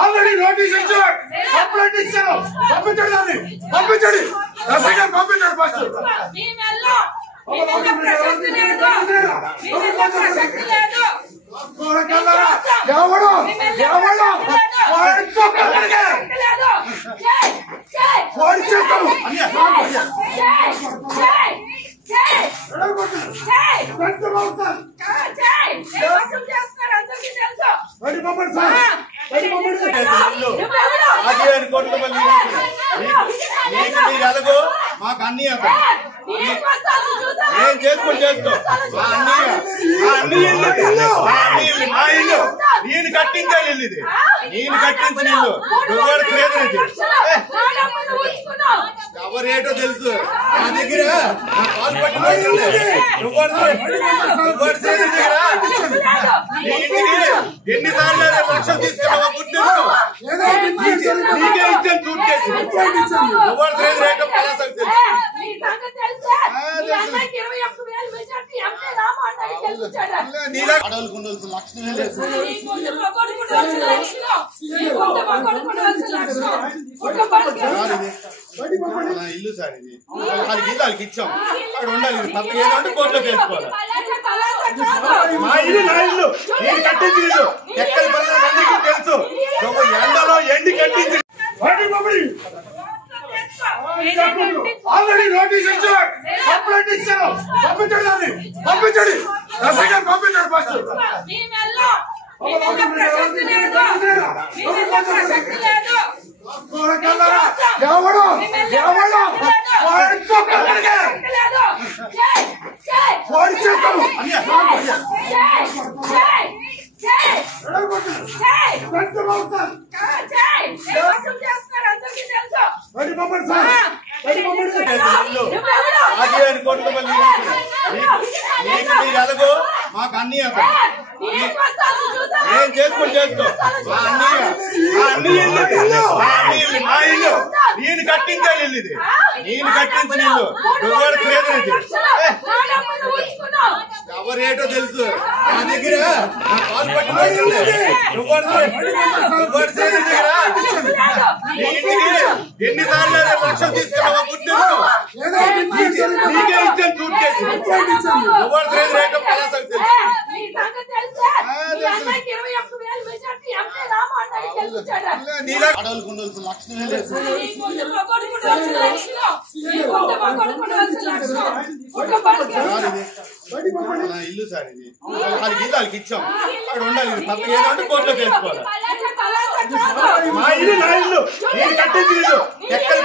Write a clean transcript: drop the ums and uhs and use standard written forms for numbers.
Already notice ఇచ్చారు, complaint ఇచ్చారు, పంపించండి పంపించండి పంపించండి ఫస్ట్ ఎవడు మాకు అన్ని ఏం చేసుకో మా ఇల్లు నేను కట్టించే ఇల్లు ఇది, నేను కట్టించిన ఇల్లు ఎవరు లేదు. ఎవరేటో తెలుసు నా దగ్గర పాలు పట్టిన ఎన్నిసార్లు లక్షలు తీసుకున్నావా గుర్తు నీకే ఇచ్చాను సూట్ కేసు ఎవరు లేదు రేటో పలాసకు తెలుసు. అడవులకు ఉండవలసిన లక్షణమే లేదు. ఇల్లు సార్ ఇది వాళ్ళకి ఇచ్చాం, అక్కడ ఉండాలి. తప్ప ఏదంటే కోర్టులో చేసుకోవాలి. మా ఇల్లు నా ఇల్లు, నేను కట్టించిన ఇల్లు ఎక్కడ అందరికీ తెలుసు. ఎండలో ఎండి కట్టించి ఆల్రెడీ నోటీస్ ఇచ్చారు, కంప్లైంట్ ఇచ్చారు, పంపించండి పంపించండి పంపించండి ఫస్ట్ ఎవడు మాకు అన్ని ఏం చేసుకో మా ఇల్లు నేను కట్టించే ఇల్లు ఇది, నేను కట్టించిన ఇల్లు ఎవరు లేదు. ఎవరేటో తెలుసు నా దగ్గర పాలు పట్టిన ఎన్నిసార్లు లక్షలు తీసుకున్నావా గుర్తు నీకే ఇచ్చాను సూట్ కేసు ఎవరు లేదు రేటో పలాసకు తెలుసు. అడవులకు ఉండవలసిన లక్షణమే లేదు. ఇల్లు సార్ ఇది వాళ్ళకి ఇచ్చాం, అక్కడ ఉండాలి. తప్ప ఏదంటే కోర్టులో చేసుకోవాలి. మా ఇల్లు నా ఇల్లు, నేను కట్టించిన ఇల్లు ఎక్కడ